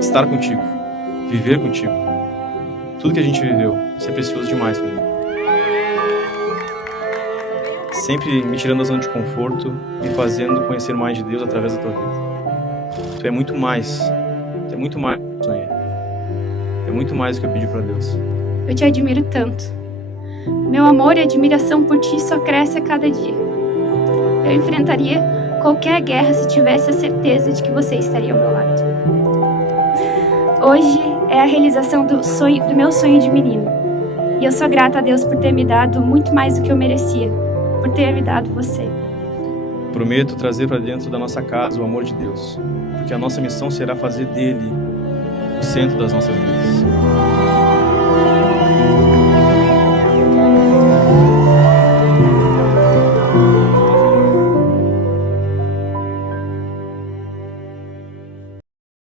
Estar contigo, viver contigo. Tudo que a gente viveu, isso é precioso demais para mim. Sempre me tirando da zona de conforto, me fazendo conhecer mais de Deus através da tua vida. Tu é muito mais. Tu é muito mais do que eu sonhei. É muito mais do que eu pedi para Deus. Eu te admiro tanto. Meu amor e admiração por ti só cresce a cada dia. Eu enfrentaria qualquer guerra se tivesse a certeza de que você estaria ao meu lado. Hoje é a realização do meu sonho de menino. E eu sou grata a Deus por ter me dado muito mais do que eu merecia, por ter me dado você. Prometo trazer para dentro da nossa casa o amor de Deus, porque a nossa missão será fazer dele o centro das nossas vidas.